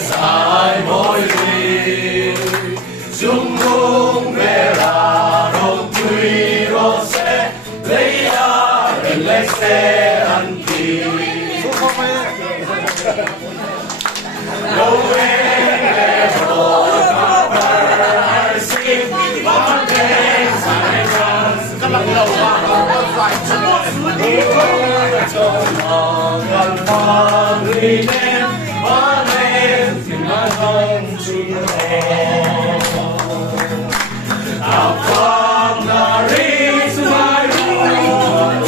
sai mỗi khi chúng cũng về là đồng quy rô sẽ lấy ra đến lấy xe ăn kỳ đâu em về rồi mà phải xin mà đến sai ra các bạn đầu vào phải cho nó gần hoa người nên hoa lên thì nó không chịu áo quang là rí su mai luôn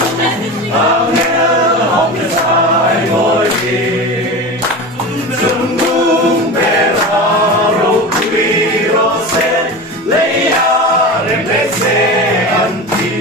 áo nhớ không thể sai mỗi khi chúng cũng bé là rô quy rô sẽ lấy à đem lấy xe ăn thì